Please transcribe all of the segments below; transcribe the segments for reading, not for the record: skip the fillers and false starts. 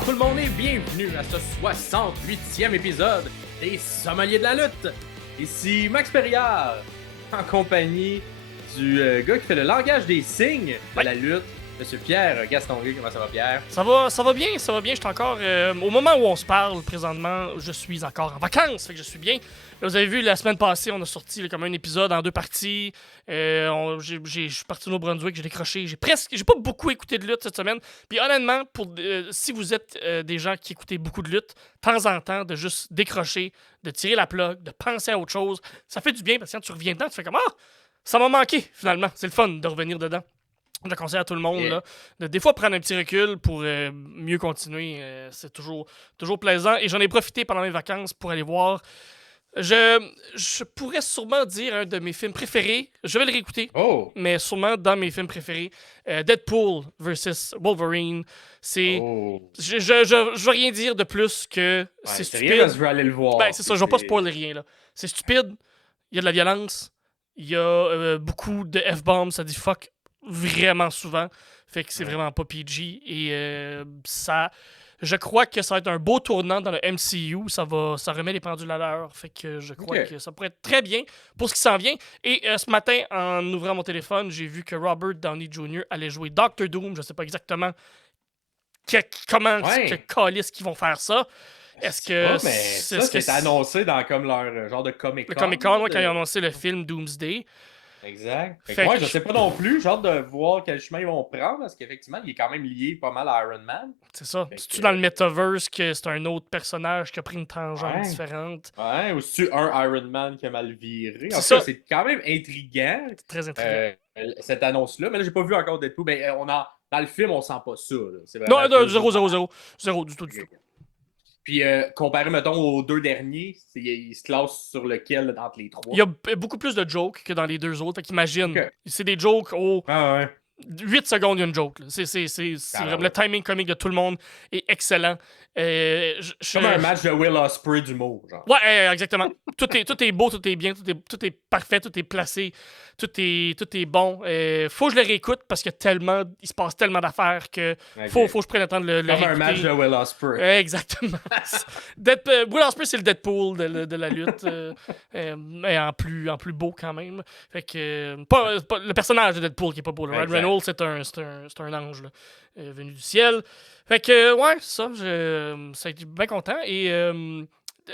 Bonsoir tout le monde et bienvenue à ce 68e épisode des Sommeliers de la lutte. Ici Max Perriard, en compagnie du gars qui fait le langage des signes de la lutte, Monsieur Pierre Gastonguay. Comment ça va, Pierre? Ça va bien. Je suis encore... au moment où on se parle, présentement, je suis encore en vacances, fait que je suis bien. Là, vous avez vu, la semaine passée, on a sorti comme un épisode en 2 parties. Je suis parti au Nouveau-Brunswick, j'ai décroché. J'ai pas beaucoup écouté de lutte cette semaine. Puis honnêtement, si vous êtes des gens qui écoutez beaucoup de lutte, de temps en temps, de juste décrocher, de tirer la plug, de penser à autre chose, ça fait du bien parce que quand tu reviens dedans, tu fais comme « Ah, ça m'a manqué, finalement. » C'est le fun de revenir dedans. Je conseille à tout le monde là, de des fois prendre un petit recul pour mieux continuer. C'est toujours plaisant. Et j'en ai profité pendant mes vacances pour aller voir. Je pourrais sûrement dire un de mes films préférés. Je vais le réécouter. Oh! Mais sûrement dans mes films préférés. Deadpool versus Wolverine. C'est. Oh! Je veux rien dire de plus que c'est stupide. Rien, je veux aller le voir. Ben, c'est ça, je vais pas spoiler rien là. C'est stupide. Il y a de la violence. Il y a beaucoup de F-bombs. Ça dit fuck vraiment souvent. Fait que c'est vraiment pas PG. Et ça... Je crois que ça va être un beau tournant dans le MCU. Ça remet les pendules à l'heure. Fait que je crois que ça pourrait être très bien pour ce qui s'en vient. Et ce matin, en ouvrant mon téléphone, j'ai vu que Robert Downey Jr. allait jouer Doctor Doom. Je sais pas exactement comment calice qu'ils vont faire ça. Est-ce que c'est annoncé dans comme leur genre de Comic-Con? Le Comic-Con, quand ils ont annoncé le film Doomsday. Exact. Fait que je sais pas non plus, j'ai hâte de voir quel chemin ils vont prendre, parce qu'effectivement, il est quand même lié pas mal à Iron Man. C'est ça. C'est-tu dans le Metaverse que c'est un autre personnage qui a pris une tangente différente? Ouais, ou c'est-tu un Iron Man qui a mal viré? En C'est tout cas, c'est quand même intriguant. C'est très intriguant. Cette annonce-là. Mais là, j'ai pas vu encore Deadpool. Ben, dans le film, on sent pas ça. Là. C'est vraiment Non, 0, 0 du tout. Puis, comparé, mettons, aux 2 derniers, il se classe sur lequel entre les 3? Il y a beaucoup plus de jokes que dans les 2 autres. Fait qu'imagine, c'est des jokes au... 8 secondes, il y a une joke. C'est vraiment le timing comique de tout le monde est excellent. Comme un match de Will Ospreay d'humour, genre. Ouais, exactement. Tout est beau, tout est bien, tout est parfait, tout est placé, tout est bon. Faut que je le réécoute parce qu'il se passe tellement d'affaires que faut que je prenne le temps de le réécouter. Comme un match de Will Ospreay. Exactement. Will Ospreay, c'est le Deadpool de la lutte, mais en plus beau quand même. Fait que pas le personnage de Deadpool qui est pas beau. Ryan Reynolds, c'est un ange là, venu du ciel. Fait que ouais, ça a été bien content. Et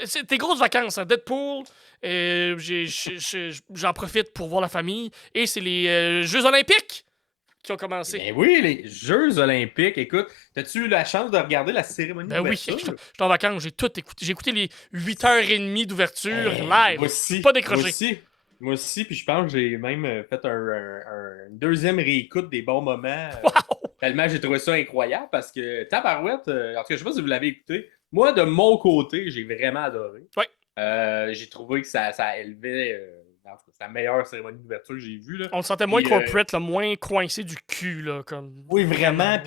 c'est tes grosses vacances, hein. Deadpool. J'en profite pour voir la famille. Et c'est les Jeux Olympiques qui ont commencé. Ben oui, les Jeux Olympiques. Écoute, as-tu eu la chance de regarder la cérémonie d'ouverture? Oui, j'étais en vacances, j'ai tout écouté. J'ai écouté les 8h30 d'ouverture live. Moi aussi. Pas décroché. Moi aussi, puis je pense que j'ai même fait une deuxième réécoute des bons moments. Wow! Tellement j'ai trouvé ça incroyable parce que Tabarouette, en tout cas, je sais pas si vous l'avez écouté. Moi, de mon côté, j'ai vraiment adoré. Ouais. J'ai trouvé que ça élevait. C'est la meilleure cérémonie d'ouverture que j'ai vue. Là. On le sentait moins corporate, moins coincé du cul. Là, comme... Oui, vraiment.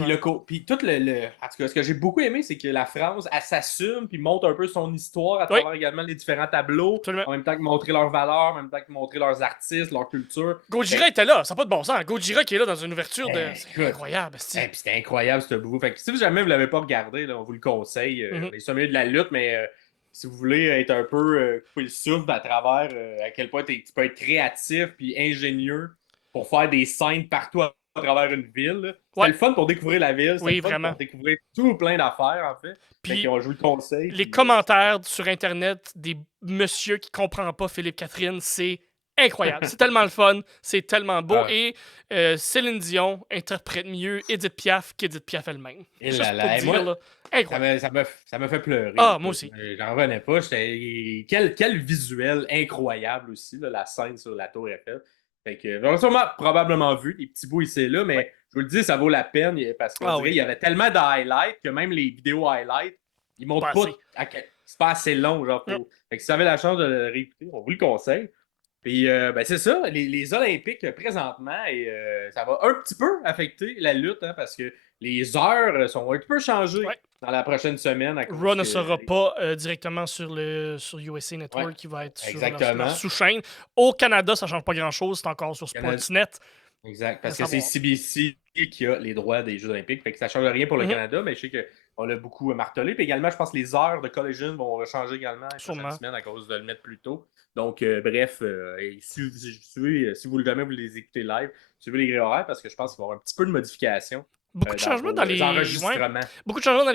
Puis tout le. En tout cas, ce que j'ai beaucoup aimé, c'est que la France, elle s'assume puis montre un peu son histoire à travers également les différents tableaux. Absolument. En même temps que montrer leurs valeurs, en même temps que montrer leurs artistes, leur culture. Gojira était là, ça n'a pas de bon sens. Gojira qui est là dans une ouverture c'est incroyable. Puis c'était incroyable ce bout. Fait que si jamais vous ne l'avez pas regardé, là, on vous le conseille. Les sommets de la lutte, mais. Si vous voulez être un peu couper le souffle à travers à quel point tu peux être créatif puis ingénieux pour faire des scènes partout à travers une ville. C'est le fun pour découvrir la ville. C'est le fun pour découvrir tout plein d'affaires, en fait. Puis on joue le conseil. Les commentaires sur Internet des messieurs qui ne comprennent pas Philippe Catherine, c'est incroyable. C'est tellement le fun, c'est tellement beau. Et Céline Dion interprète mieux Edith Piaf qu'Edith Piaf elle-même. Et là, incroyable. Ça me fait pleurer. Ah, moi aussi. J'en revenais pas. Quel visuel incroyable aussi, là, la scène sur la Tour Eiffel. Fait que j'aurais sûrement probablement vu des petits bouts ici et là, mais je vous le dis, ça vaut la peine parce qu'il y avait tellement de highlights que même les vidéos highlights, ils montrent pas. C'est pas assez long. Genre, fait que si vous avez la chance de le réécouter, on vous le conseille. Puis, c'est ça, les Olympiques présentement, et ça va un petit peu affecter la lutte parce que les heures sont un petit peu changées dans la prochaine semaine. Raw ne sera pas directement sur USA Network, qui va être sur la sous-chaîne. Au Canada, ça ne change pas grand-chose, c'est encore sur Sportsnet. Exact, parce que c'est CBC qui a les droits des Jeux Olympiques, fait que ça ne change rien pour le Canada, mais je sais que on l'a beaucoup martelé. Puis également, je pense que les heures de Collision vont changer également la prochaine semaine à cause de le mettre plus tôt. Donc, bref, si vous jamais vous les écoutez live, suivez les grilles horaires parce que je pense qu'il va y avoir un petit peu de modification. Beaucoup de changements dans les enregistrements. Beaucoup de changements dans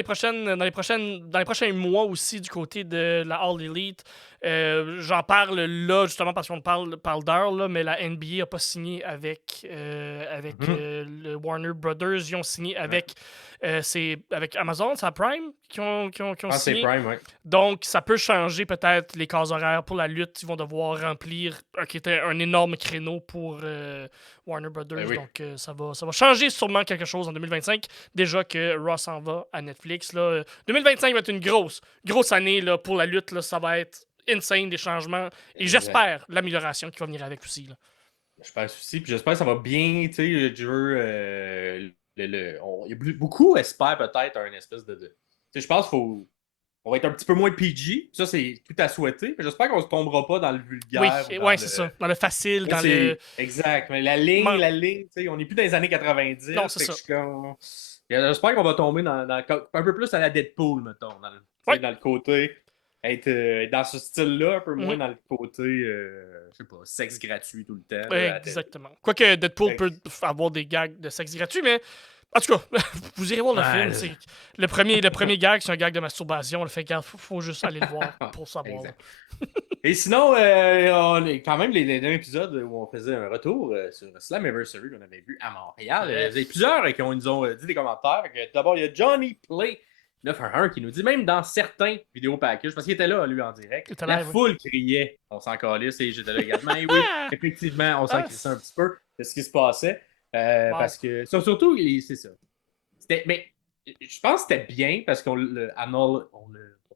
les prochains mois aussi du côté de la All Elite. J'en parle là justement parce qu'on parle d'heure là, mais la NBA a pas signé avec le Warner Brothers, ils ont signé avec avec Amazon, c'est Prime qui ont signé. C'est Prime, ouais. Donc ça peut changer peut-être les cases horaires pour la lutte, ils vont devoir remplir qui était un énorme créneau pour Warner Brothers. Oui. Donc ça va changer sûrement quelque chose en 2025. Déjà que Raw s'en va à Netflix. Là. 2025 va être une grosse année là, pour la lutte. Là. Ça va être insane, des changements. Et j'espère l'amélioration qui va venir avec aussi. Là. Je pense aussi. Puis j'espère que ça va bien. Tu sais, je veux. Il y a beaucoup espèrent peut-être un espèce de. Tu sais, je pense qu'il faut. On va être un petit peu moins PG. Ça, c'est tout à souhaiter. Mais j'espère qu'on ne se tombera pas dans le vulgaire. Oui, c'est ça. Dans le facile, dans le. Exact. Mais la ligne, tu sais, on n'est plus dans les années 90. Non, c'est ça. J'espère qu'on va tomber dans un peu plus à la Deadpool, mettons. Dans le côté. Être dans ce style-là, un peu moins dans le côté, je sais pas, sexe gratuit tout le temps. Exactement. Quoique Deadpool peut avoir des gags de sexe gratuit, mais en tout cas, vous irez voir le film. Le premier gag, c'est un gag de masturbation. On le fait, faut juste aller le voir pour savoir. Et sinon, on est quand même les derniers épisodes où on faisait un retour sur Slammiversary qu'on avait vu à Montréal. Il y a plusieurs qui nous ont dit des commentaires. D'abord, il y a Johnny Play 911 qui nous dit, même dans certains vidéos packages, parce qu'il était là, lui, en direct, la foule criait. On s'en calisse et j'étais là également. Et oui, effectivement, on s'en crissait un petit peu de ce qui se passait. Parce que, surtout, c'est ça. Mais je pense que c'était bien parce qu'on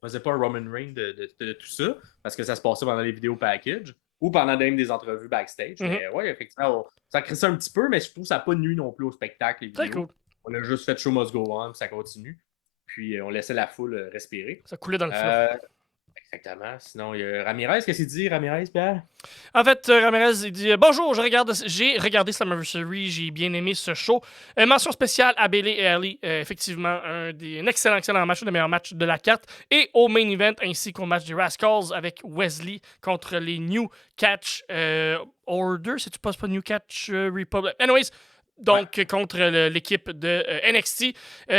faisait pas un Roman Reigns de tout ça, parce que ça se passait pendant les vidéos package ou pendant même des entrevues backstage. Mais ouais, effectivement, ça crissait un petit peu, mais je trouve que ça n'a pas nu non plus au spectacle. Les vidéos. Cool. On a juste fait Show Must Go On, puis ça continue. Puis on laissait la foule respirer. Ça coulait dans le flot. Exactement. Sinon, il y a Ramirez. Qu'est-ce qu'il dit, Ramirez, Pierre? En fait, Ramirez, il dit bonjour, j'ai regardé Slammiversary, j'ai bien aimé ce show. Mention spéciale à Bayley et Ali. Effectivement, un excellent match, un des meilleurs matchs de la carte. Et au main event, ainsi qu'au match des Rascals avec Wesley contre les New Catch Order. C'est-tu pas New Catch Republic? Anyways. Donc, contre l'équipe de NXT.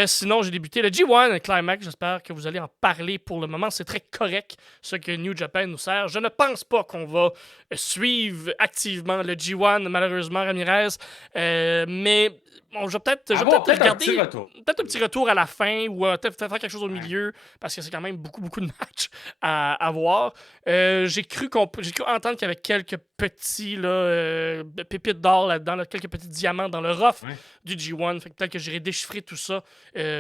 Sinon, j'ai débuté le G1 Climax. J'espère que vous allez en parler pour le moment. C'est très correct ce que New Japan nous sert. Je ne pense pas qu'on va suivre activement le G1, malheureusement, Ramirez. Mais bon, je vais peut-être regarder. Peut-être un petit retour à la fin ou peut-être faire quelque chose au milieu parce que c'est quand même beaucoup de matchs à voir. J'ai cru entendre qu'il y avait quelques petits pépites d'or là-dedans, quelques petits diamants dans le rough du G1. Fait que peut-être que j'irai déchiffrer tout ça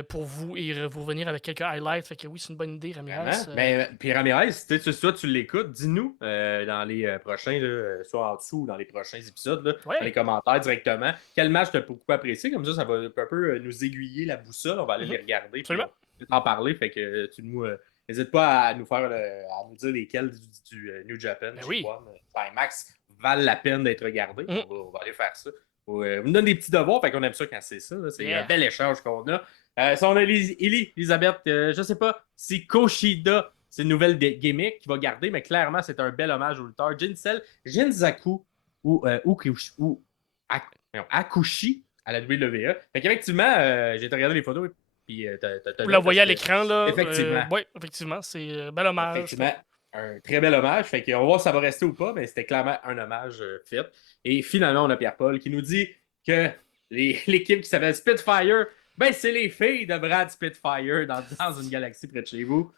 pour vous et vous revenir avec quelques highlights. Fait que oui, c'est une bonne idée, Ramirez. Mais puis Ramirez, soit tu l'écoutes, dis-nous dans les prochains, soit en dessous ou dans les prochains épisodes, dans les commentaires directement, quel match tu as beaucoup apprécié. Comme ça va un peu nous aiguiller la boussole. On va aller les regarder. Puis en parler. Fait que tu nous n'hésite pas à nous dire lesquels du New Japan, Climax valent la peine d'être regardés. On va aller faire ça. Vous nous donnez des petits devoirs, fait qu'on aime ça quand c'est ça. C'est un bel échange qu'on a. Si on a Elisabeth, je sais pas si Koshida, c'est une nouvelle gimmick qu'il va garder, mais clairement, c'est un bel hommage au lutteur. Jinzaku ou Akushi à la WWE. Fait qu'effectivement, j'ai regardé les photos. Puis, vous la voyez à l'écran, là. Effectivement. Oui, effectivement, c'est un bel hommage. Effectivement, un très bel hommage. Fait qu'on va voir si ça va rester ou pas, mais c'était clairement un hommage fait. Et finalement, on a Pierre-Paul qui nous dit que l'équipe qui s'appelle Spitfire, ben c'est les filles de Brad Spitfire dans une galaxie près de chez vous.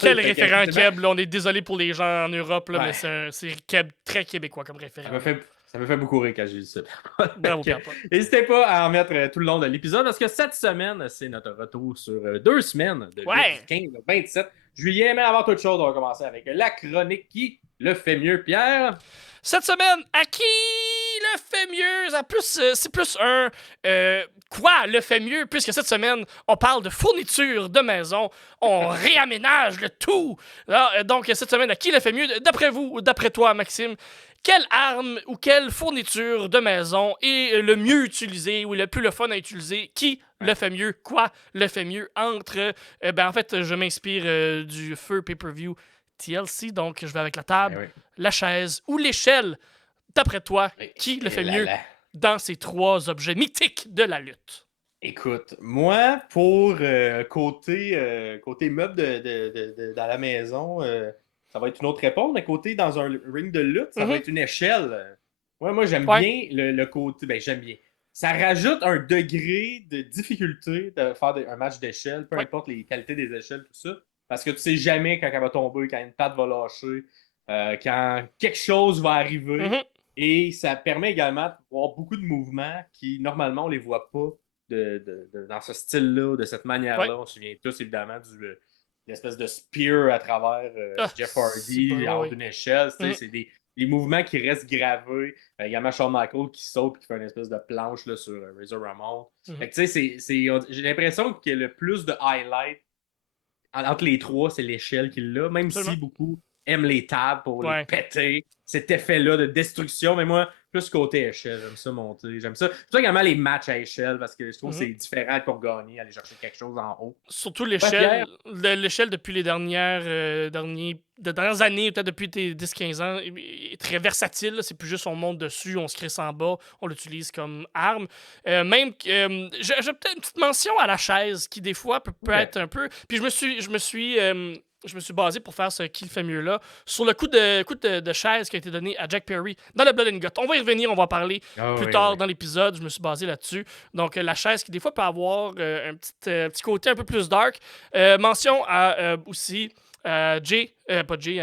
Quel référent Keb, là. On est désolé pour les gens en Europe, là, mais c'est Keb très québécois comme référent. Ça me fait beaucoup rire quand j'ai dit ça. Bravo, Pierre-Paul. N'hésitez pas à en mettre tout le long de l'épisode parce que cette semaine, c'est notre retour sur 2 semaines de 15 au 27 juillet. Mais avant toute chose, on va commencer avec la chronique qui le fait mieux, Pierre. Cette semaine, à qui le fait mieux? C'est plus un quoi le fait mieux, puisque cette semaine, on parle de fourniture de maison, on réaménage le tout. Donc, cette semaine, qui le fait mieux? D'après vous, ou d'après toi, Maxime, quelle arme ou quelle fourniture de maison est le mieux utilisée ou le plus le fun à utiliser? Qui le fait mieux? Quoi le fait mieux? En fait, je m'inspire du feu pay-per-view TLC, donc je vais avec la table, la chaise ou l'échelle. D'après toi, qui le fait mieux dans ces 3 objets mythiques de la lutte? Écoute, moi, pour côté meuble dans la maison, ça va être une autre réponse, mais côté dans un ring de lutte, ça va être une échelle. Moi, j'aime bien le côté. Ben, j'aime bien. Ça rajoute un degré de difficulté de faire un match d'échelle, peu importe les qualités des échelles, tout ça. Parce que tu sais jamais quand elle va tomber, quand une patte va lâcher, quand quelque chose va arriver. Et ça permet également de voir beaucoup de mouvements qui, normalement, on ne les voit pas dans ce style-là, de cette manière-là. On se souvient tous, évidemment, de l'espèce de spear à travers Jeff Hardy en haut d'une échelle. C'est des mouvements qui restent gravés. Également, Shawn Michaels qui saute et qui fait une espèce de planche là, sur Razor Ramon. J'ai l'impression que le plus de highlights entre les 3, c'est l'échelle qui l'a, même si beaucoup aiment les tables pour les péter. Cet effet-là de destruction, mais moi, plus côté échelle, j'aime ça monter, j'aime ça. C'est ça également les matchs à échelle, parce que je trouve que c'est différent pour gagner, aller chercher quelque chose en haut. Surtout l'échelle depuis les dernières années, peut-être depuis tes 10-15 ans, est très versatile. C'est plus juste on monte dessus, on se crisse en bas, on l'utilise comme arme. J'ai peut-être une petite mention à la chaise qui, des fois, peut être un peu... Puis je me suis basé pour faire ce qu'il fait mieux là sur le coup de chaise qui a été donné à Jack Perry dans le Blood and Guts. On va y revenir, on va parler plus tard dans l'épisode. Je me suis basé là-dessus. Donc, la chaise qui, des fois, peut avoir un petit côté un peu plus dark. Mention à aussi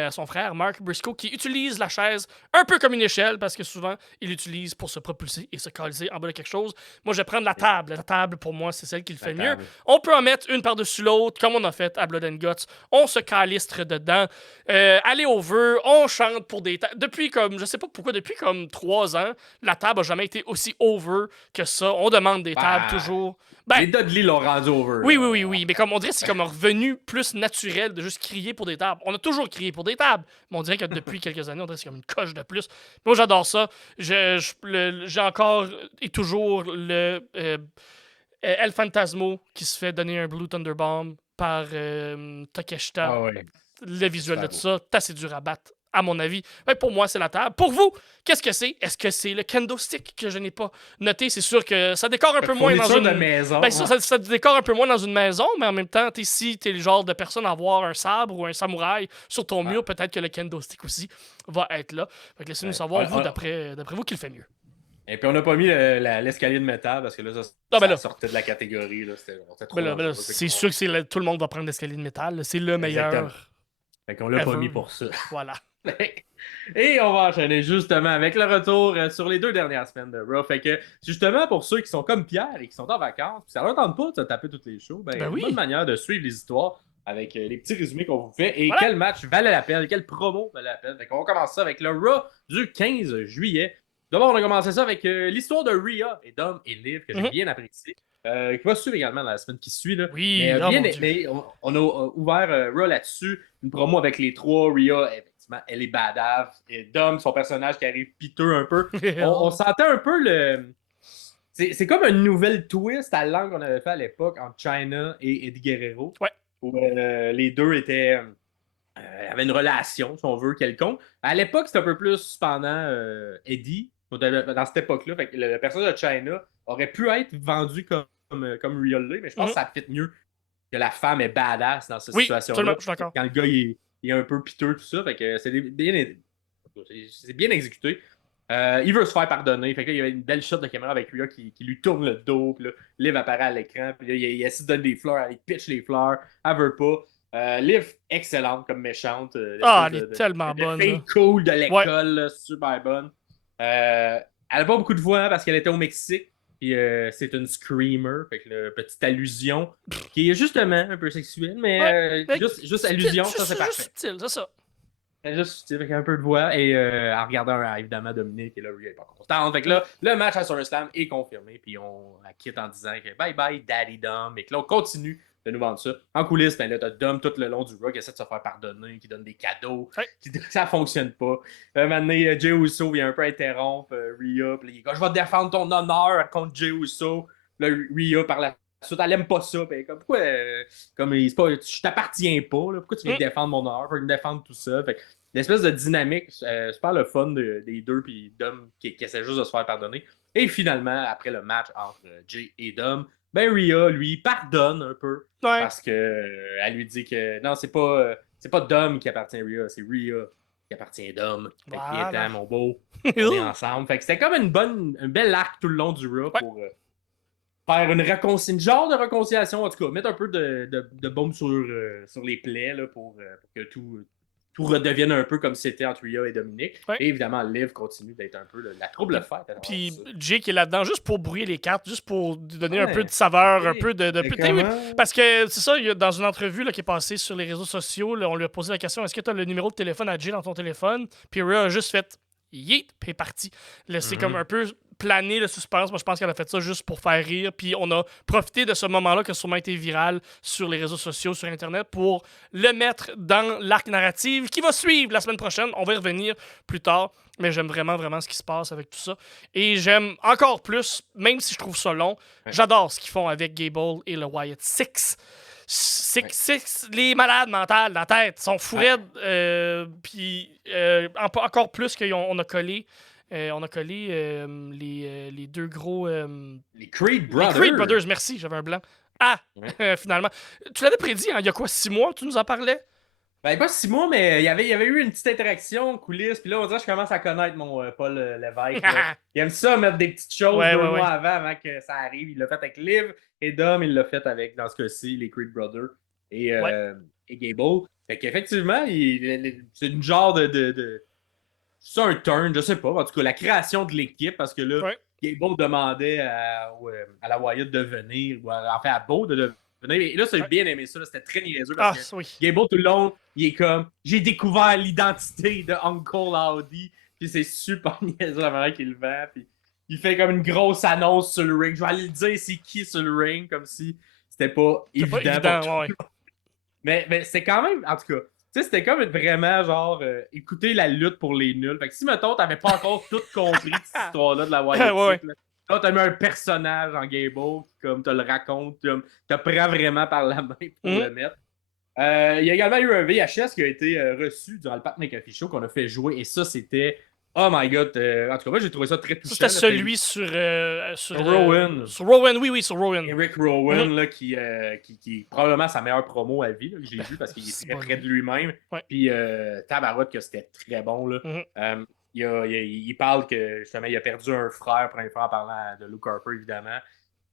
son frère, Mark Briscoe, qui utilise la chaise un peu comme une échelle parce que souvent, il l'utilise pour se propulser et se calisser en bas de quelque chose. Moi, je vais prendre la table. La table, pour moi, c'est celle qui le fait mieux. On peut en mettre une par-dessus l'autre, comme on a fait à Blood and Guts. On se calistre dedans. Aller over, on chante pour des tables. Depuis comme 3 ans, la table n'a jamais été aussi over que ça. On demande des tables toujours. Les Dudley l'ont rendu over. Oui. Mais comme on dirait, c'est comme revenu plus naturel de juste crier pour des tables. On a toujours crié pour des tables, mais on dirait que depuis quelques années, on dirait que c'est comme une coche de plus. Moi, j'adore ça. J'ai encore et toujours le El Phantasmo qui se fait donner un Blue Thunder Bomb par Takeshita. Le visuel de tout ça, c'est assez dur à battre, à mon avis. Mais pour moi, c'est la table. Pour vous, qu'est-ce que c'est? Est-ce que c'est le kendo stick que je n'ai pas noté? C'est sûr que ça décore un peu moins dans une maison. Ça décore un peu moins dans une maison, mais en même temps, si t'es le genre de personne à avoir un sabre ou un samouraï sur ton mur, peut-être que le kendo stick aussi va être là. Fait que laissez-nous savoir, vous, d'après vous, qui le fait mieux. Et puis on n'a pas mis l'escalier de métal parce que là, ça sortait de la catégorie. Là, c'est sûr que tout le monde va prendre l'escalier de métal. C'est le meilleur. Fait qu'on l'a pas mis pour ça. Voilà. Et on va enchaîner justement avec le retour sur les 2 dernières semaines de Raw. Fait que justement, pour ceux qui sont comme Pierre et qui sont en vacances, ça leur tente pas de taper toutes les shows, une bonne manière de suivre les histoires avec les petits résumés qu'on vous fait et quel match valait la peine, quel promo valait la peine. Fait qu'on commence ça avec le Raw du 15 juillet. D'abord, on a commencé ça avec l'histoire de Rhea et Dom et Liv, que j'ai bien apprécié. Qui va suivre également dans la semaine qui suit. Là. Oui, mais on a ouvert Raw là-dessus. Une promo avec les 3. Rhea, effectivement, elle est badass. Et Dom, son personnage qui arrive piteux un peu. on sentait un peu le... C'est comme une nouvelle twist à l'angle qu'on avait fait à l'époque entre Chyna et Eddie Guerrero. Où les deux étaient... avaient une relation, si on veut, quelconque. À l'époque, c'était un peu plus pendant Eddie. Dans cette époque-là, fait que le personnage de Chyna aurait pu être vendu comme Rhea Lee, mais je pense que ça fit mieux que la femme est badass dans cette situation-là. Je suis d'accord. Quand le gars il est un peu piteux, tout ça, fait que c'est bien exécuté. Il veut se faire pardonner. Fait que là, il y a une belle shot de caméra avec Rhea qui lui tourne le dos. Puis là, Liv apparaît à l'écran. Puis là, il essaie de donner des fleurs. Il pitch les fleurs. Elle veut pas. Liv, excellente comme méchante. Elle est tellement bonne. Fille cool de l'école, super bonne. Elle n'a pas beaucoup de voix parce qu'elle était au Mexique. Puis c'est une screamer. Fait que là, petite allusion qui est justement un peu sexuelle, mais juste allusion, ça c'est parfait. Juste subtil, c'est ça. juste avec un peu de voix et en regardant évidemment Dominique et là, Rhea est pas contente. Fait que là, le match à SummerSlam est confirmé, puis on la quitte en disant que bye bye Daddy Dom, et que là, on continue de nous vendre ça. En coulisses, ben là, t'as Dom tout le long du Raw qui essaie de se faire pardonner, qui donne des cadeaux, Ouais. ça fonctionne pas. Maintenant, Jey Uso vient un peu interrompre Rhea, puis il dit je vais défendre ton honneur contre Jey Uso. Là, Rhea par la suite, elle aime pas ça. Puis comme, pourquoi comme, je t'appartiens pas, là, pourquoi tu viens défendre mon honneur, faut me défendre tout ça. Fait l'espèce de dynamique, super le fun des deux, puis Dom qui essaie juste de se faire pardonner. Et finalement, après le match entre Jey et Dom, ben Rhea, lui, pardonne un peu. Ouais. Parce que elle lui dit que non, c'est pas Dom qui appartient à Rhea, c'est Rhea qui appartient à Dom. Fait que viens-t'en, mon beau, on est ensemble. Fait que c'était comme un bel arc tout le long du Raw pour faire une genre de réconciliation, en tout cas, mettre un peu de baume sur les plaies là, pour que tout redevienne un peu comme c'était entre Rhea et Dominique. Ouais. Et évidemment, Liv continue d'être un peu la trouble fête. Puis Jay qui est là-dedans juste pour brouiller les cartes, juste pour donner un peu de saveur, un peu de parce que c'est ça, il y a, dans une entrevue là, qui est passée sur les réseaux sociaux, là, on lui a posé la question, est-ce que tu as le numéro de téléphone à Jay dans ton téléphone? Puis Rhea a juste fait yeet, puis est parti. Laisser comme un peu planer le suspense. Moi, je pense qu'elle a fait ça juste pour faire rire. Puis on a profité de ce moment-là qui a sûrement été viral sur les réseaux sociaux, sur Internet, pour le mettre dans l'arc narratif qui va suivre la semaine prochaine. On va y revenir plus tard. Mais j'aime vraiment, vraiment ce qui se passe avec tout ça. Et j'aime encore plus, même si je trouve ça long, j'adore ce qu'ils font avec Gable et le Wyatt Six. Les malades mentales dans la tête sont fous raides. Puis encore plus qu'on a collé. On a collé les deux gros. Les Creed Brothers. Les Creed Brothers, merci, j'avais un blanc. Finalement. Tu l'avais prédit, hein, il y a quoi, 6 mois, tu nous en parlais? Ben, pas 6 mois, mais il y avait eu une petite interaction, coulisses. Puis là, on dirait que je commence à connaître mon Paul Lévesque. Il aime ça, mettre des petites choses 2 mois avant que ça arrive. Il l'a fait avec Liv et Dom, il l'a fait avec, dans ce cas-ci, les Creed Brothers et Gable. Fait qu'effectivement, c'est une genre de c'est un turn, je sais pas. En tout cas, la création de l'équipe, parce que là, Gable demandait à la Wyatt de venir, ou enfin à Beau de venir. Et là, ça, j'ai bien aimé ça. C'était très niaiseux. Parce que Gable, tout le long, il est comme j'ai découvert l'identité de Uncle Howdy. Puis c'est super niaiseux la manière qu'il le vend. Puis il fait comme une grosse annonce sur le ring. Je vais aller le dire c'est qui sur le ring, comme si c'était pas évident. Mais c'est quand même, en tout cas. Tu sais, c'était comme vraiment genre écouter la lutte pour les nuls. Fait que si, mettons, t'avais pas encore tout compris cette histoire-là de la Wyatt, là, t'as mis un personnage en Gable qui, comme, te le raconte, te prend vraiment par la main pour le mettre. Il y a également eu un VHS qui a été reçu durant le Pat McAfee Show qu'on a fait jouer, et ça, c'était. Oh my god! En tout cas, moi, j'ai trouvé ça très touchant. C'était celui sur Rowan. Sur Rowan, oui, sur Rowan. Eric Rowan, là, qui est probablement sa meilleure promo à vie, là, que j'ai vu parce qu'il est très près de lui-même. Puis, tabarouette, que c'était très bon. Là. Il parle que, justement, il a perdu un frère, premier frère, en parlant de Luke Harper, évidemment.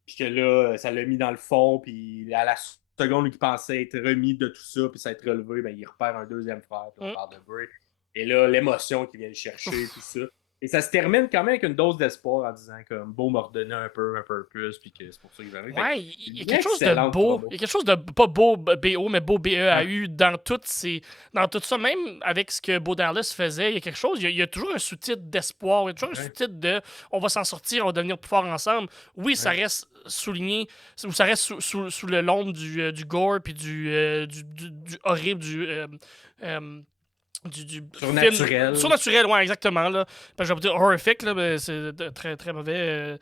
Puis que là, ça l'a mis dans le fond. Puis, à la seconde qu'il pensait être remis de tout ça, puis s'être relevé, ben, il repère un deuxième frère. Puis on parle de Bray. Et là, l'émotion qu'il vient le chercher, tout ça. Et ça se termine quand même avec une dose d'espoir en disant que Beau m'a redonné un peu plus, puis que c'est pour ça qu'il va arriver. Ouais, il y a quelque chose de beau. Il y a quelque chose de pas beau BO, mais beau BEAU dans tout ça, même avec ce que Beau Dallas faisait, il y a quelque chose, il y a toujours un sous-titre d'espoir, il y a toujours un sous-titre de on va s'en sortir, on va devenir plus fort ensemble. Oui, ça reste souligné, ou ça reste sous le long du gore, puis du horrible, du surnaturel. Film. Surnaturel, ouais, exactement. Là. Je vais vous dire horrific, là, mais c'est très, très mauvais.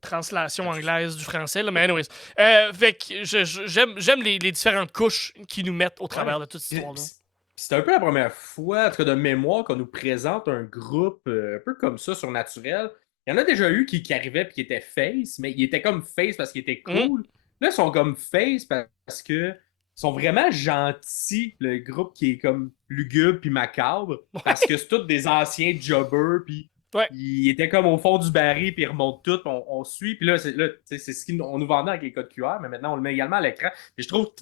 Translation anglaise du français, là, mais anyways. Fait que j'aime les différentes couches qu'ils nous mettent au travers de toute cette histoire-là. C'est un peu la première fois, en tout cas de mémoire, qu'on nous présente un groupe un peu comme ça, surnaturel. Il y en a déjà eu qui arrivaient et qui étaient face, mais ils étaient comme face parce qu'ils étaient cool. Là, ils sont comme face parce que ils sont vraiment gentils, le groupe qui est comme lugubre puis macabre, parce que c'est tous des anciens jobbers, puis ils étaient comme au fond du baril, puis ils remontent tout, on suit, puis là, c'est ce qu'on nous vendait avec les codes QR, mais maintenant, on le met également à l'écran. Et je trouve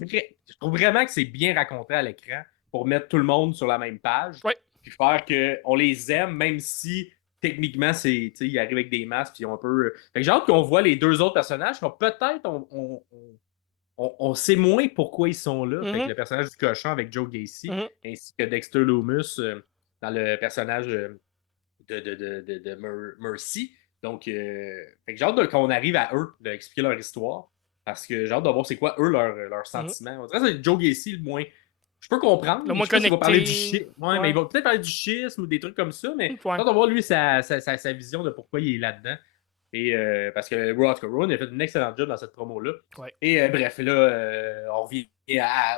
vraiment que c'est bien raconté à l'écran pour mettre tout le monde sur la même page, puis faire qu'on les aime, même si techniquement, ils arrivent avec des masques, puis ils ont un peu... Fait que j'ai hâte qu'on voit les deux autres personnages, peut-être on sait moins pourquoi ils sont là. Fait que Mhm. le personnage du cochon avec Joe Gacy, Mhm. ainsi que Dexter Loomis dans le personnage Mercy. Donc, fait que j'ai hâte qu'on arrive à eux d'expliquer leur histoire. Parce que j'ai hâte de voir c'est quoi eux leurs Mhm. sentiments. On dirait que c'est Joe Gacy le moins. Je peux comprendre. Le Je moins sais pas s'il va parler du connecté. schisme. Ouais, mais Ouais. il va peut-être parler du schisme ou des trucs comme ça. Mais j'ai Ouais. hâte de voir lui sa vision de pourquoi il est là-dedans. Et parce que Rowan a fait une excellente job dans cette promo-là. Ouais. Et bref, là, on revient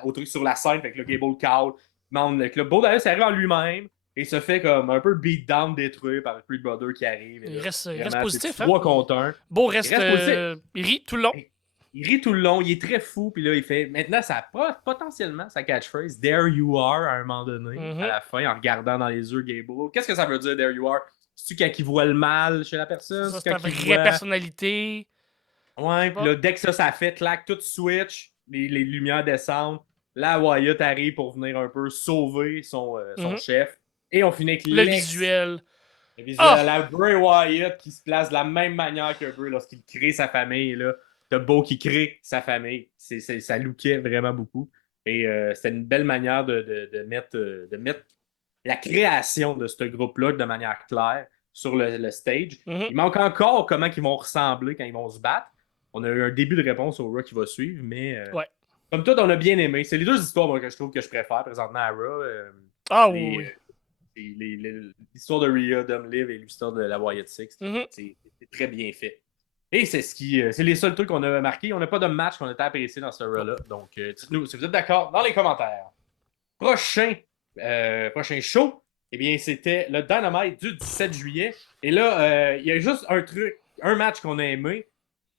au truc sur la scène. Fait que le Gable Cowl demande que le Bo Dallas arrive en lui-même et se fait comme un peu beat down, détruit par le Creed Brother qui arrive. Et là, Il reste vraiment, c'est positif, hein? 3 contre 1. Beau Il reste. reste positif. Il rit tout le long. Il rit tout le long, il est très fou, puis là, il fait. Maintenant, ça a potentiellement sa catchphrase, There you are, à un moment donné, à Mhm. la fin, en regardant dans les yeux Gable. Qu'est-ce que ça veut dire, There you are? C'est-tu quand il voit le mal chez la personne? Ça, C'est c'est ta quand il vraie voit. personnalité. Ouais, puis Bon. là, dès que ça fait, clac, tout switch, les lumières descendent. Là, Wyatt arrive pour venir un peu sauver son Mhm. chef. Et on finit avec Le visuel. le visuel Ah! à la Bray Wyatt qui se place de la même manière que Bray lorsqu'il crée sa famille. Là. T'as Beau qui crée sa famille. Ça lookait vraiment beaucoup. Et c'était une belle manière de mettre la création de ce groupe-là de manière claire sur le stage. Mhm. Il manque encore comment ils vont ressembler quand ils vont se battre. On a eu un début de réponse au Raw qui va suivre, mais Ouais. comme tout, on a bien aimé. C'est les deux histoires moi, que je trouve que je préfère présentement à Raw. Ah Les, oui. l'histoire de Rhea, Dom Liv et l'histoire de la Wyatt Six. Mhm. C'est très bien fait. Et c'est les seuls trucs qu'on a marqués. On n'a pas de match qu'on a apprécié dans ce Raw-là. Donc, dites-nous si vous êtes d'accord dans les commentaires. Prochain show, eh bien, c'était le Dynamite du 17 juillet. Et là, il y a juste un match qu'on a aimé,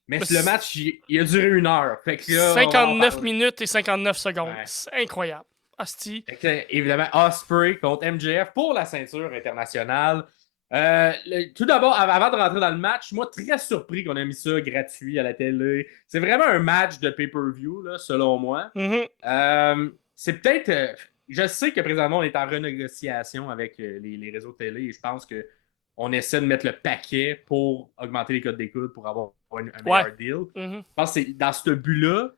mais le match, il a duré 1 heure. Fait que là, on va en 59 parler. minutes et 59 secondes. Ouais. C'est incroyable. Asti. Fait que, évidemment, Ospreay contre MJF pour la ceinture internationale. Tout d'abord, avant de rentrer dans le match, moi, très surpris qu'on ait mis ça gratuit à la télé. C'est vraiment un match de pay-per-view, là, selon moi. Mhm. C'est peut-être. Je sais que présentement, on est en renégociation avec les réseaux de télé et je pense qu'on essaie de mettre le paquet pour augmenter les codes d'écoute pour avoir un Ouais. meilleur deal. Mhm. Je pense que c'est dans ce but-là.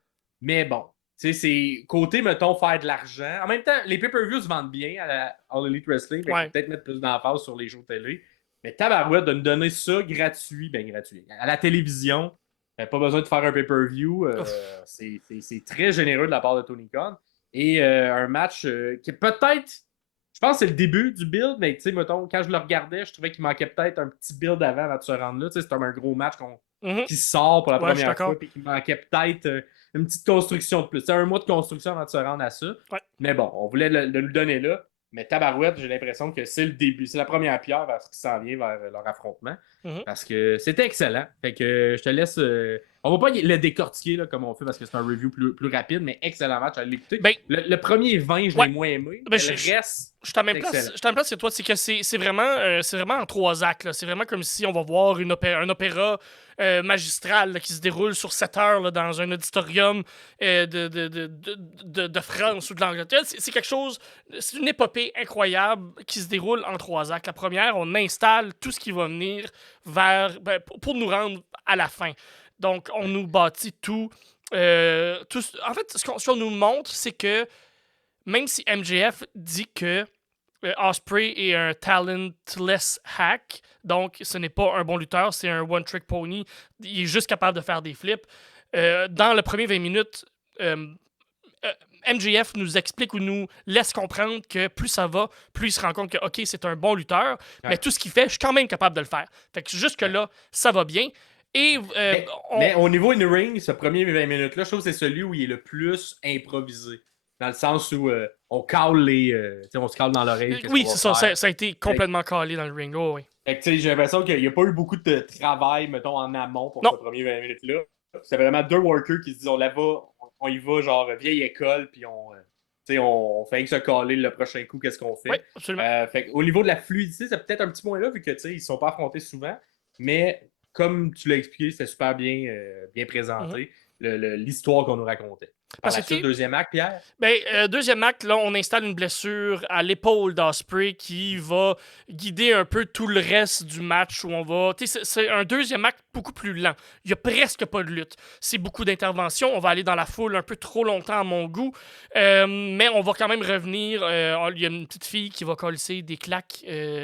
Mais bon, tu sais, c'est côté, mettons, faire de l'argent. En même temps, les pay-per-views se vendent bien à la All Elite Wrestling. Fait Ouais. peut-être mettre plus d'emphase sur les shows de télé. Mais tabarouette, de nous donner ça gratuit, gratuit. À la télévision, pas besoin de faire un pay-per-view. C'est très généreux de la part de Tony Khan. Et un match qui est peut-être. Je pense que c'est le début du build, mais tu sais, mettons, quand je le regardais, je trouvais qu'il manquait peut-être un petit build avant de se rendre là. C'est un gros match Mhm. qui sort pour la Ouais, je suis première d'accord. fois, puis qu'il manquait peut-être une petite construction de plus. C'est un mois de construction avant de se rendre à ça. Ouais. Mais bon, on voulait le donner là. Mais Tabarouette, j'ai l'impression que c'est le début, c'est la première pierre vers ce qui s'en vient vers leur affrontement. Mhm. Parce que c'était excellent. Fait que je te laisse. On va pas le décortiquer là, comme on fait parce que c'est un review plus rapide, mais excellent match à l'écouter. Ben, Le premier 20, je ouais. l'ai moins aimé. Ben, Mais le reste. Je t'en même excellent. place que toi, c'est que c'est vraiment en 3 actes. là. C'est vraiment comme si on va voir un opéra magistral là, qui se déroule sur 7 heures là, dans un auditorium de France ou de l'Angleterre. C'est quelque chose, c'est une épopée incroyable qui se déroule en 3 actes. La première, on installe tout ce qui va venir pour nous rendre à la fin. Donc, on nous bâtit tout. En fait, ce qu'on nous montre, c'est que même si MJF dit que Ospreay est un talentless hack, donc ce n'est pas un bon lutteur, c'est un one-trick pony, il est juste capable de faire des flips. Dans le premier 20 minutes, MJF nous explique ou nous laisse comprendre que plus ça va, plus il se rend compte que, OK, c'est un bon lutteur, mais tout ce qu'il fait, je suis quand même capable de le faire. Fait que jusque-là, ça va bien. Et, mais au niveau in-ring, ce premier 20 minutes-là, je trouve que c'est celui où il est le plus improvisé. Dans le sens où on cale on se cale dans l'oreille. Oui, c'est ça. Ça a été complètement calé dans le ring. Oh, oui. Fait que, j'ai l'impression qu'il n'y a pas eu beaucoup de travail, mettons, en amont pour ce premier 20 minutes-là. C'est vraiment 2 workers qui se disent on y va, genre vieille école, puis on fait que se caler le prochain coup, qu'est-ce qu'on fait. Oui, absolument. Fait au niveau de la fluidité, c'est peut-être un petit point là, vu que ils ne sont pas affrontés souvent. Mais comme tu l'as expliqué, c'était super bien présenté, l'histoire qu'on nous racontait. Par Parce la que, suite, deuxième acte, Pierre? deuxième acte, là, on installe une blessure à l'épaule d'Ospreay qui va guider un peu tout le reste du match où on va. C'est un deuxième acte beaucoup plus lent. Il n'y a presque pas de lutte. C'est beaucoup d'interventions. On va aller dans la foule un peu trop longtemps à mon goût. Mais on va quand même revenir. Il y a une petite fille qui va coller des claques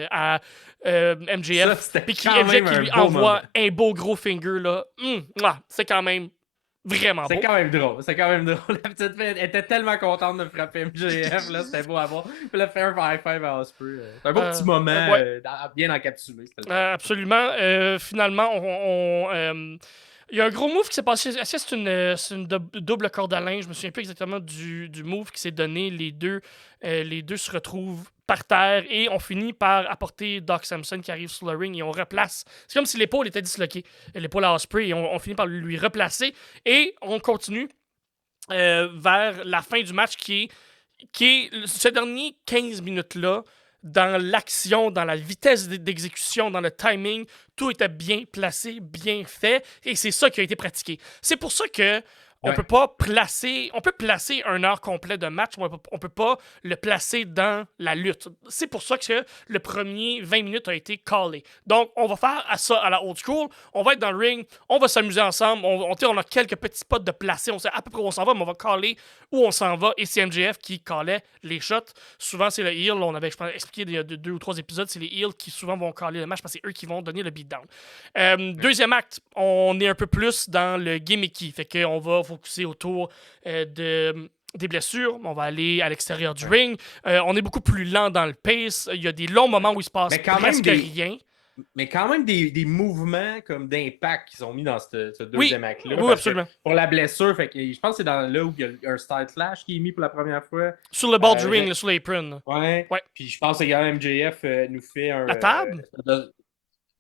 à Ça, MJF. c'était Puis quand MJF même qui un lui beau moment. envoie un beau gros finger. Là. Mouah, c'est quand même vraiment beau. C'est quand même drôle. C'est quand même drôle. La petite fille était tellement contente de frapper MJF. Là, c'était beau à voir. Puis elle a fait un high five à Ospreay. C'est un beau petit moment ouais. bien encapsulé. C'était le fun. Absolument. Finalement, il y a un gros move qui s'est passé. Est-ce que c'est une double corde à linge? Je me souviens plus exactement du move qui s'est donné. Les deux se retrouvent par terre et on finit par apporter Doc Samson qui arrive sur le ring et on replace. C'est comme si l'épaule était disloquée. L'épaule à Ospreay et on finit par lui replacer et on continue vers la fin du match qui est ce dernier 15 minutes-là, dans l'action, dans la vitesse d'exécution, dans le timing, tout était bien placé, bien fait, et c'est ça qui a été pratiqué. C'est pour ça que on peut placer 1 heure complète de match, mais on peut pas le placer dans la lutte. C'est pour ça que le premier 20 minutes a été callé. Donc, on va faire ça à la old school. On va être dans le ring, on va s'amuser ensemble. On a quelques petits spots de placer. On sait à peu près où on s'en va, mais on va caller où on s'en va. Et c'est MJF qui callait les shots. Souvent, c'est le heel. On avait, je pense, expliqué il y a 2 ou 3 épisodes, c'est les heels qui souvent vont caller le match parce que c'est eux qui vont donner le beatdown. Deuxième acte, on est un peu plus dans le gimmicky. Fait qu'on va focuser autour des blessures. On va aller à l'extérieur du ring. On est beaucoup plus lent dans le pace. Il y a des longs moments où il se passe presque rien. Mais quand même des mouvements comme d'impact qui sont mis dans ce deuxième acte-là. Oui, absolument. Pour la blessure, fait que, je pense que c'est dans là où il y a un style flash qui est mis pour la première fois. Sur le bord du ring, sur l'apron. Ouais. Puis je pense également MJF nous fait un... La table?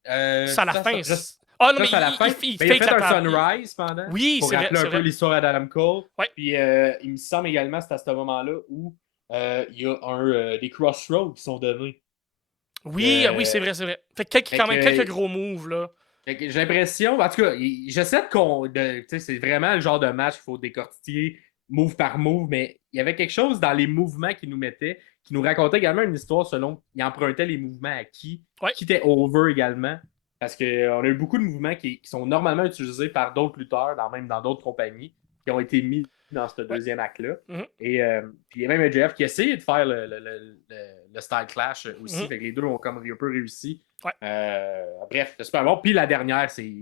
C'est à la fin. Ah non, mais il a fait un sunrise pendant. Oui, pour c'est vrai. rappeler un peu l'histoire d'Adam Cole. Ouais. Puis il me semble également c'est à ce moment-là où il y a des crossroads qui sont donnés. Oui, oui, c'est vrai. Fait quand même quelques gros moves, là. J'ai l'impression, en tout cas, j'essaie c'est vraiment le genre de match qu'il faut décortiquer move par move, mais il y avait quelque chose dans les mouvements qu'il nous mettait, qui nous racontait également une histoire selon il empruntait les mouvements à qui était over également. Parce qu'on a eu beaucoup de mouvements qui sont normalement utilisés par d'autres lutteurs, même dans d'autres compagnies, qui ont été mis dans ce deuxième acte-là. Mm-hmm. Et puis il y a même un MJF qui a essayé de faire le style clash aussi. Mm-hmm. Fait que les deux ont comme un peu réussi. Ouais. Bref, c'est super bon. Puis la dernière, c'est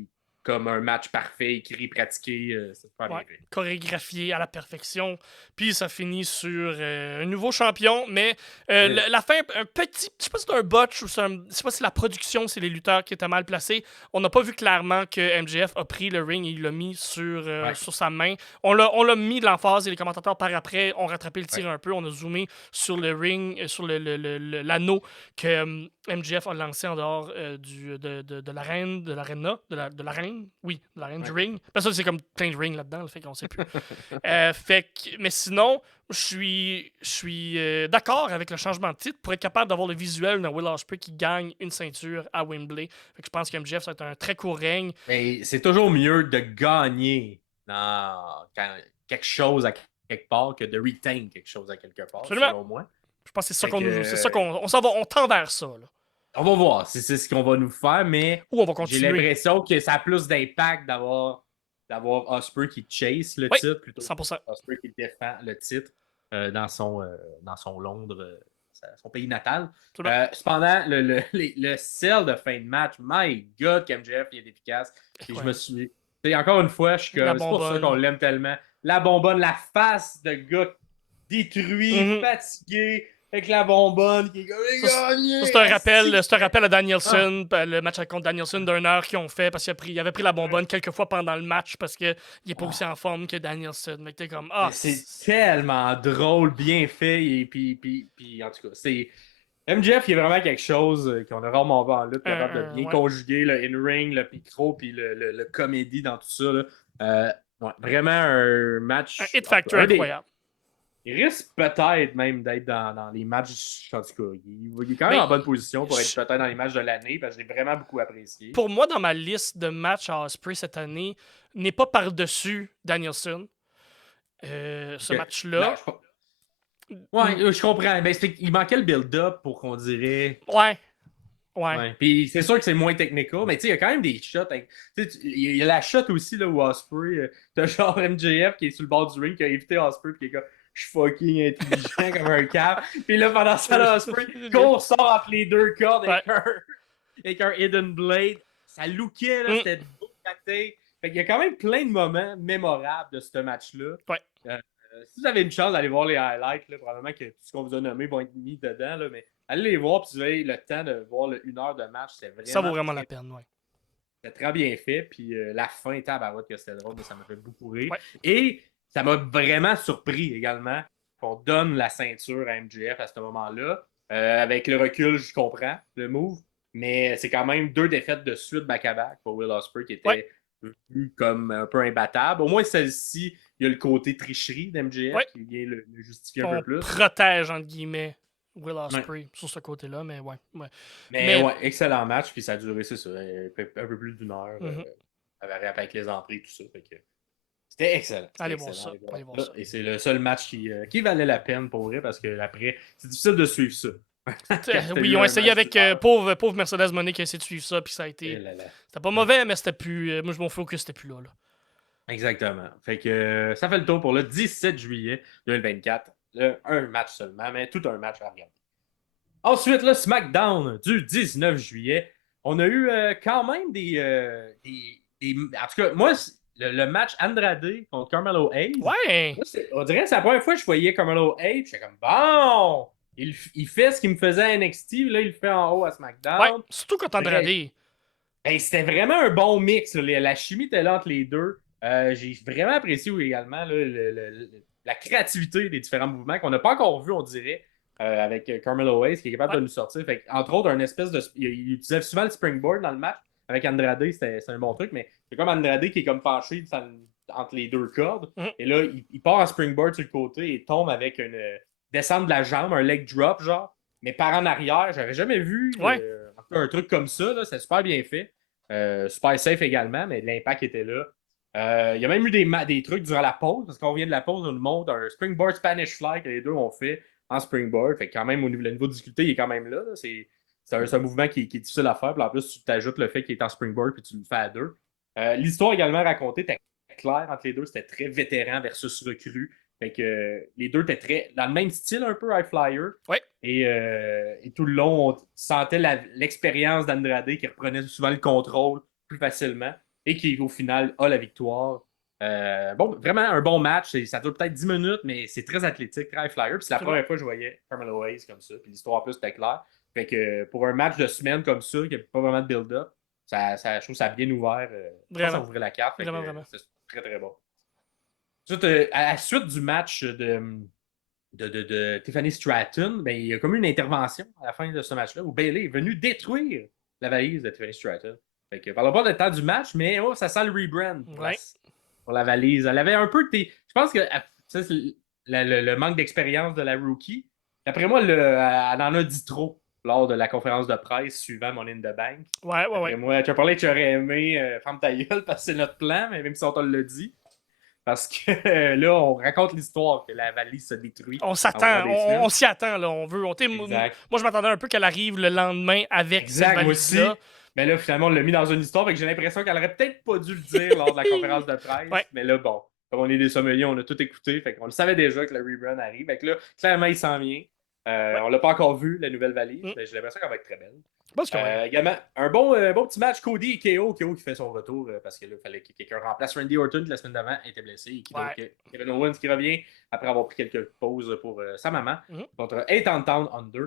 comme un match parfait, écrit, pratiqué. C'est super bien fait. Chorégraphié à la perfection. Puis ça finit sur un nouveau champion. Mais la fin, un petit... Je sais pas si c'est un botch ou je sais pas si la production, c'est les lutteurs qui étaient mal placés. On n'a pas vu clairement que MJF a pris le ring et il l'a mis sur sa main. On l'a mis de l'emphase et les commentateurs par après ont rattrapé le tir un peu. On a zoomé sur le ring, sur l'anneau que MJF a lancé en dehors de l'arène, de l'arena, de l'arène. Oui, de l'arène du ring. Parce que c'est comme plein de rings là-dedans, fait qu'on sait plus. Mais sinon, je suis d'accord avec le changement de titre pour être capable d'avoir le visuel d'un Will Ospreay qui gagne une ceinture à Wembley. Fait que je pense que MJF, ça va être un très court règne. Mais c'est toujours mieux de gagner dans quelque chose à quelque part que de retain quelque chose à quelque part, selon moi. Je pense que c'est ça qu'on s'en va, on tend vers ça, là. On va voir si c'est ce qu'on va nous faire, mais j'ai l'impression que ça a plus d'impact d'avoir Ospreay qui chase le titre plutôt 100%. que Ospreay qui défend le titre dans son Londres, son pays natal. Cependant, le sell de fin de match, my God, qu'MJF est efficace. Et je me suis... Encore une fois, je suis comme... C'est pour ça qu'on l'aime tellement. La bonbonne, la face de gars détruit, fatigué... Avec la bonbonne qui est comme gagné. C'est un rappel à Danielson, le match contre Danielson d'une heure qu'ils ont fait parce qu'il avait pris la bonbonne quelques fois pendant le match parce qu'il n'est pas aussi en forme que Danielson. Mais t'es comme c'est tellement drôle, bien fait. Et puis en tout cas, c'est. MJF, il y a vraiment quelque chose qu'on a rarement vu en lutte, capable de bien conjuguer le in-ring, le micro, puis le comédie dans tout ça. Là. Vraiment un match. Un hit factor incroyable. Il risque peut-être même d'être dans les matchs. En tout cas, il est quand même en bonne position pour être peut-être dans les matchs de l'année parce que j'ai vraiment beaucoup apprécié. Pour moi, dans ma liste de matchs à Ospreay cette année, n'est pas par-dessus Danielson. ce match-là. Ouais, je comprends. Ben, il manquait le build-up pour qu'on dirait. Ouais. Puis c'est sûr que c'est moins technical, mais tu sais, il y a quand même des shots. Il y a la shot aussi là, où Ospreay, t'as genre MJF qui est sur le bord du ring, qui a évité Ospreay, puis qui est comme je suis fucking intelligent comme un cap. Puis là, pendant ça, là, Ospreay court, sort entre les deux cordes avec un Hidden Blade. Ça lookait, là, c'était beau tacté. Fait qu'il y a quand même plein de moments mémorables de ce match-là. Ouais. Si vous avez une chance d'aller voir les highlights, là, probablement que tout ce qu'on vous a nommé va être mis dedans, là, mais allez les voir, puis vous avez le temps de voir une heure de match. Ça vaut vraiment la peine, ouais. C'était très bien fait, puis la fin, tabarouette que c'était drôle, mais ça m'a fait beaucoup rire. Ouais. Et ça m'a vraiment surpris également qu'on donne la ceinture à MJF à ce moment-là. Avec le recul, je comprends le move, mais c'est quand même 2 défaites de suite back-à-back pour Will Ospreay qui était vu comme un peu imbattable. Au moins, celle-ci, il y a le côté tricherie d'MJF qui vient le justifier un peu plus. Protège, entre guillemets, Will Ospreay sur ce côté-là, mais ouais. Mais ouais, excellent match, puis ça a duré, c'est ça, un peu plus d'une heure, avec les entrées, tout ça. Fait que c'était excellent. Allez voir ça. Et c'est le seul match qui valait la peine pour vrai, parce que après, c'est difficile de suivre ça. Oui, ils ont essayé avec pauvre Mercedes Moné qui a essayé de suivre ça, puis ça a été. C'était pas mauvais, mais c'était plus. Moi, je m'en focus, c'était plus là. Exactement. Fait que ça fait le tour pour le 17 juillet 2024. Un match seulement, mais tout un match à regarder. Ensuite, le SmackDown du 19 juillet. On a eu quand même des. En tout cas, moi, le match Andrade contre Carmelo Hayes. Ouais! Moi, on dirait que c'est la première fois que je voyais Carmelo Hayes. J'étais comme bon! Il fait ce qu'il me faisait à NXT, là, il le fait en haut à SmackDown. Ouais, surtout contre Andrade. C'était vraiment un bon mix. La chimie était là entre les deux. J'ai vraiment apprécié également la créativité des différents mouvements qu'on n'a pas encore vu, on dirait, avec Carmelo Hayes qui est capable de nous sortir. Fait, entre autres, un espèce de. Il utilisait souvent le springboard dans le match. Avec Andrade, c'est un bon truc, mais c'est comme Andrade qui est comme penché entre les deux cordes. Et là, il part en springboard sur le côté et tombe avec une descente de la jambe, un leg drop, genre. Mais par en arrière, j'avais jamais vu un truc comme ça. C'est super bien fait. Super safe également, mais l'impact était là. Il y a même eu des trucs durant la pause, parce qu'on vient de la pause, on nous montre un springboard Spanish fly que les deux ont fait en springboard. Fait que quand même, le niveau de difficulté, il est quand même là. C'est un mouvement qui est difficile à faire. Puis en plus, tu t'ajoutes le fait qu'il est en springboard puis tu le fais à deux. L'histoire également racontée était claire entre les deux. C'était très vétéran versus recru. Fait que les deux étaient très dans le même style, un peu high flyer. Ouais. Et tout le long, on sentait l'expérience d'Andrade qui reprenait souvent le contrôle plus facilement et qui, au final, a la victoire. Vraiment un bon match. Ça dure peut-être 10 minutes, mais c'est très athlétique, très high flyer. Puis c'est la première fois que je voyais Carmelo Hayes comme ça. Puis l'histoire en plus était claire. Fait que pour un match de semaine comme ça, qui n'a pas vraiment de build-up, je trouve que ça a bien ouvert. Ça a ouvert la carte. Vraiment. C'est très, très bon. Ensuite, à la suite du match de Tiffany Stratton, ben, il y a comme une intervention à la fin de ce match-là où Bayley est venu détruire la valise de Tiffany Stratton. Fait que, parlons pas de temps du match, mais ça sent le rebrand pour la valise. Elle avait un peu de. Je pense que ça, c'est le manque d'expérience de la rookie. D'après moi, elle en a dit trop lors de la conférence de presse suivant Money in the Bank. Ouais. Moi, tu as parlé que j'aurais aimé ferme ta gueule parce que c'est notre plan, mais même si on te l'a dit. Parce que là, on raconte l'histoire que la valise se détruit. On s'attend, on s'y attend. Là. Moi, je m'attendais un peu qu'elle arrive le lendemain avec cette valise-là. Mais là, finalement, on l'a mis dans une histoire, et j'ai l'impression qu'elle aurait peut-être pas dû le dire lors de la conférence de presse. Mais là, bon, comme on est des sommeliers, on a tout écouté. Fait qu'on le savait déjà que le rerun arrive. Fait que là, clairement, il s'en vient. On l'a pas encore vu, la nouvelle valise, mais j'ai l'impression qu'elle va être très belle. Également, un bon petit match Cody et KO qui fait son retour parce qu'il fallait que quelqu'un remplace Randy Orton qui la semaine d'avant était blessé. Et Kevin Owens qui revient après avoir pris quelques pauses pour sa maman contre 8 on Town Under.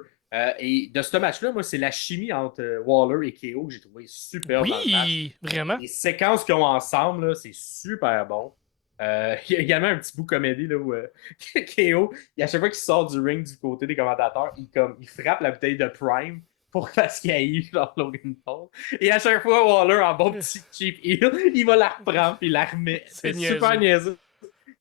Et de ce match-là, moi, c'est la chimie entre Waller et KO que j'ai trouvé super dans le match. Oui, vraiment. Les séquences qu'ils ont ensemble, là, c'est super bon. Il y a également un petit bout comédie là, où KO, à chaque fois qu'il sort du ring du côté des commentateurs, il frappe la bouteille de Prime parce qu'il a eu genre Logan Paul. Et à chaque fois, Waller, en bon petit cheap heel, il va la reprendre puis il la remet. C'est super niaiseux.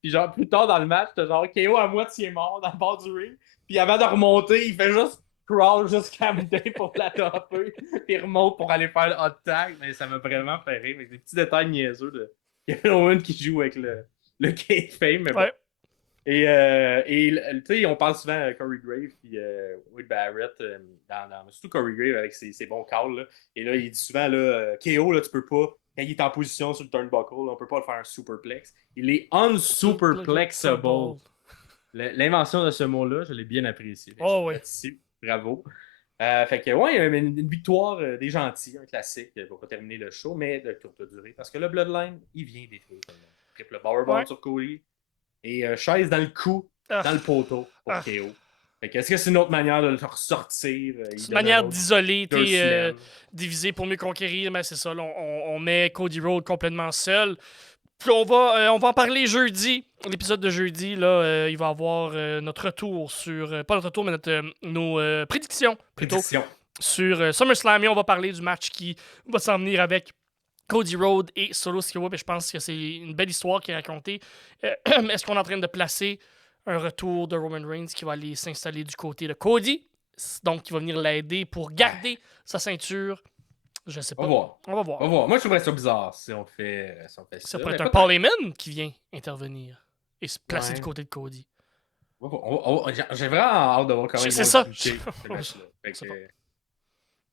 Puis genre, plus tard dans le match, t'as genre KO à moitié mort dans le bord du ring. Puis avant de remonter, il fait juste crawl jusqu'à la bouteille pour la topper. Puis il remonte pour aller faire le hot tag. Mais ça m'a vraiment fait rire avec des petits détails niaiseux de Kevin Owens qui joue avec le kayfabe. Mais bon. Tu sais, on parle souvent à Corey Grave puis Wade Barrett, surtout Corey Grave avec ses bons calls. Là. Et là, il dit souvent, là, KO, là, tu peux pas, quand il est en position sur le turnbuckle, on peut pas le faire un superplex. Il est unsuperplexable. L'invention de ce mot-là, je l'ai bien apprécié. Oh oui. Ici. Bravo. Fait que, ouais, une victoire des gentils, un classique pour pas terminer le show, mais de courte durée. Parce que le Bloodline, il vient détruire tout le monde. Triple powerbomb sur Cody. Et chaise dans le cou, dans le poteau pour KO. Fait que, est-ce que c'est une autre manière de le ressortir? C'est une manière d'isoler, diviser pour mieux conquérir, mais c'est ça. Là, on met Cody Rhodes complètement seul. Puis on va en parler jeudi. L'épisode de jeudi, là, il va avoir notre retour sur... pas notre retour, mais nos prédictions, plutôt. Sur SummerSlam. Et on va parler du match qui va s'en venir avec Cody Rhodes et Solo Sikoa. Je pense que c'est une belle histoire qui est racontée. Est-ce qu'on est en train de placer un retour de Roman Reigns qui va aller s'installer du côté de Cody? Donc, qui va venir l'aider pour garder sa ceinture. Je sais pas. On va voir. Moi, je trouverais ça bizarre si on fait ça. Ça pourrait être un Paul Heyman qui vient intervenir et se placer du côté de Cody. J'ai vraiment hâte de voir comment il va C'est ça.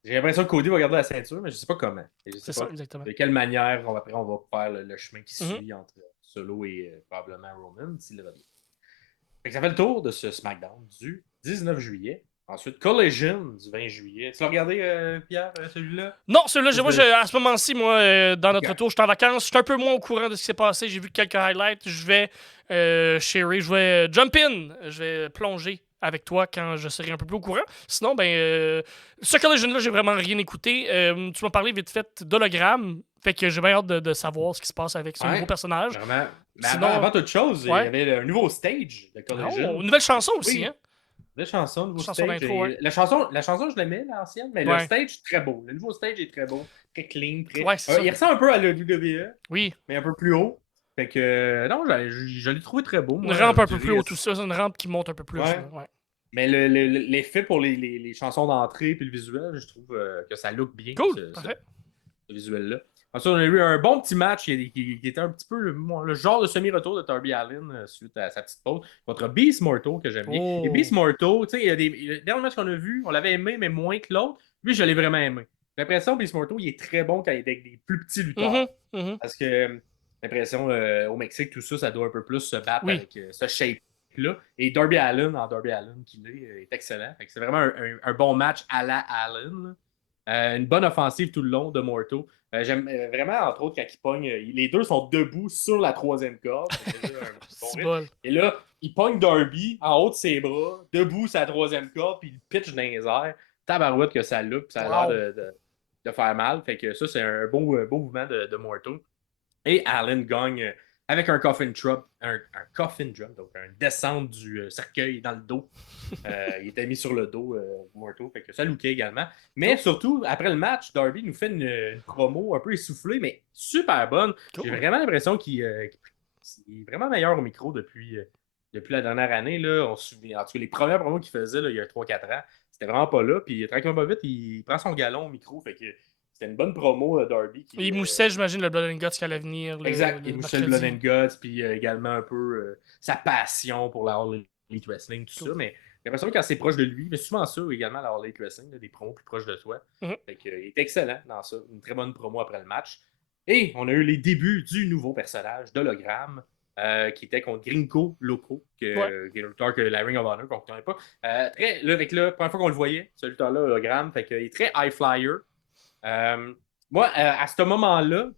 J'ai l'impression que Cody va garder la ceinture, mais je sais pas comment. C'est ça, exactement. De quelle manière on va faire le chemin qui suit entre Solo et probablement Roman s'il revient. Fait que ça fait le tour de ce SmackDown du 19 juillet. Ensuite, Collision du 20 juillet. Tu l'as regardé, Pierre, celui-là? Non, celui-là, moi, à ce moment-ci, dans notre retour, je suis en vacances. Je suis un peu moins au courant de ce qui s'est passé. J'ai vu quelques highlights. Je vais sharer, je vais jump in. Je vais plonger avec toi quand je serai un peu plus au courant. Sinon, ce Collision-là, j'ai vraiment rien écouté. Tu m'as parlé vite fait d'hologramme. Fait que j'ai bien hâte de savoir ce qui se passe avec ce nouveau personnage. Vraiment. Mais sinon, avant toute chose, il y avait un nouveau stage de Collision. Une nouvelle chanson aussi, hein? La chanson, le nouveau stage. La chanson, je l'aimais, l'ancienne, mais le stage, très beau. Le nouveau stage est très beau, très clean. Il ressemble un peu à la WWE, mais un peu plus haut. Fait que, non, je l'ai trouvé très beau. Une rampe un peu plus haut, tout ça. C'est une rampe qui monte un peu plus. Mais l'effet pour les chansons d'entrée et le visuel, je trouve que ça look bien. Cool, parfait. Ce visuel-là. Ensuite, on a eu un bon petit match qui était un petit peu le genre de semi-retour de Darby Allin suite à sa petite pause contre Beast Morto, que j'aime bien. Et Beast Morto, tu sais, le dernier match qu'on a vu, on l'avait aimé, mais moins que l'autre. Lui, je l'ai vraiment aimé. J'ai l'impression que Beast Morto, il est très bon quand il est avec des plus petits lutteurs. Parce que j'ai l'impression au Mexique, tout ça, ça doit un peu plus se battre avec ce shape-là. Et Darby Allin, qu'il est excellent. C'est vraiment un bon match à la Allin. Une bonne offensive tout le long de Morto. J'aime vraiment, entre autres, quand il pogne, les deux sont debout sur la troisième corde. Et là, il pogne Darby en haut de ses bras, debout sur la troisième corde, puis il pitch dans les airs. Tabarouette que ça look, ça a l'air de faire mal. Fait que ça, c'est un beau mouvement de Morto. Et Allen gagne avec un coffin drop, donc un descente du cercueil dans le dos. Il était mis sur le dos, Morto, fait que ça lookait également. Mais surtout, après le match, Darby nous fait une promo un peu essoufflée, mais super bonne. J'ai vraiment l'impression qu'il est vraiment meilleur au micro depuis la dernière année. Là. On se souvient, en tout cas, les premières promos qu'il faisait là, il y a 3-4 ans, c'était vraiment pas là. Puis tranquillement pas vite, il prend son galon au micro, fait que c'était une bonne promo, Darby. Il moussait, j'imagine, le Blood and Guts qui allait venir. Exact, il moussait le Blood and Guts, puis également un peu sa passion pour la All Elite Wrestling, tout ça. Mais j'ai l'impression que quand c'est proche de lui, mais souvent ça également, la All Elite Wrestling, des promos plus proches de toi. Fait que, il est excellent dans ça. Une très bonne promo après le match. Et on a eu les débuts du nouveau personnage d'Hologramme, qui était contre Gringo Loco, qui est un lutteur que la Ring of Honor, qu'on ne connaît pas. Avec la première fois qu'on le voyait, ce lutteur-là, Hologramme, fait qu'il est très high flyer. Moi, à ce moment-là,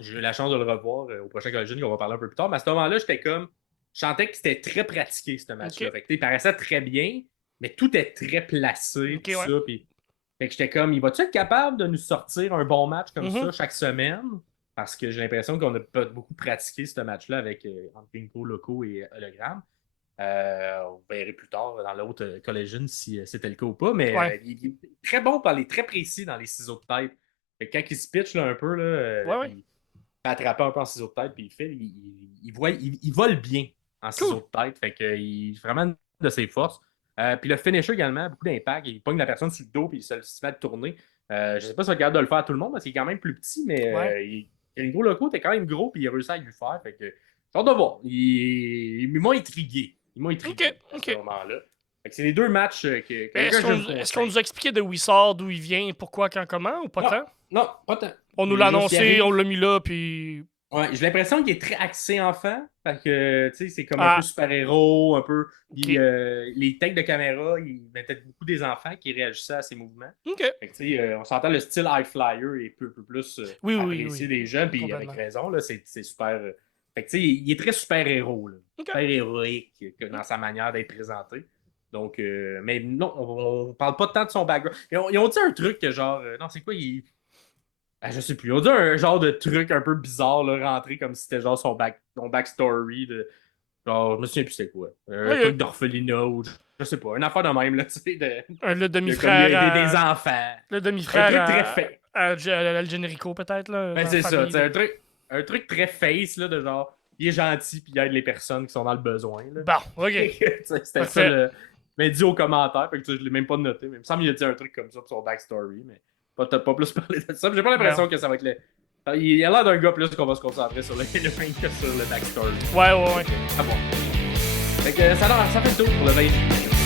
j'ai eu la chance de le revoir au prochain Collision, qu'on va parler un peu plus tard, mais à ce moment-là, j'étais comme. Je sentais que c'était très pratiqué, ce match-là. Fait que, il paraissait très bien, mais tout est très placé, tout ça. Puis, fait que j'étais comme, il va-tu être capable de nous sortir un bon match comme ça chaque semaine? Parce que j'ai l'impression qu'on a pas beaucoup pratiqué ce match-là avec Gringo Loco et Hologramme. On verra plus tard dans l'autre Collision si c'était le cas ou pas, mais il est très bon, il est très précis dans les ciseaux de tête. Fait que quand il se pitch là, un peu, il fait attraper un peu en ciseaux de tête, puis il vole bien en ciseaux de tête. Fait que il est vraiment de ses forces. Puis le finisher également, beaucoup d'impact. Il pogne la personne sur le dos, puis il se fait tourner. Je sais pas si on est capable de le faire à tout le monde, parce qu'il est quand même plus petit, mais Gringo Loco était quand même gros, puis il a réussi à lui faire. Fait que J'ai hâte de voir. Ils m'ont intrigué. À Ok. ce moment-là. Fait que c'est les deux matchs Est-ce qu'on nous a expliqué de où il sort, d'où il vient, pourquoi, quand, comment, ou pas tant? Non, pas tant. On nous l'a annoncé, on l'a mis là, puis... Ouais, j'ai l'impression qu'il est très axé enfant. Fait que, tu sais, c'est comme un Ah. peu super-héros, un peu. Puis, Ok. les takes de caméra, il mettait beaucoup des enfants qui réagissaient à ses mouvements. Ok. Fait que, tu sais, on s'entend le style high flyer est peu plus apprécié des jeunes, puis avec raison, là, c'est super. Fait que, tu sais, il est très super-héros, là. Ok. Super héroïque dans sa manière d'être présenté. Donc, mais non, on parle pas tant de son background. Ils ont dit un truc que genre, non, c'est quoi, je sais plus. On dit un genre de truc un peu bizarre, là, rentré comme si c'était genre son backstory. Genre, je me souviens plus c'est quoi. Un truc d'orphelinat ou je sais pas. Une affaire de même, là, tu sais. Le demi-frère. Des enfants. Le demi-frère. Un truc très fait. Al Generico, peut-être, là. Ben, c'est ça. Un truc très face, là, de genre, il est gentil puis il aide les personnes qui sont dans le besoin. Là. Bon, ok. C'était ça le. Mais dit aux commentaires, fait que je l'ai même pas noté. Mais il me semble qu'il a dit un truc comme ça pour son backstory. Mais pas plus parler de ça. J'ai pas l'impression que ça va être le. Il a l'air d'un gars plus qu'on va se concentrer sur le ring que sur le backstory. Ouais. Ah bon. Fait que ça fait le tour pour le 20.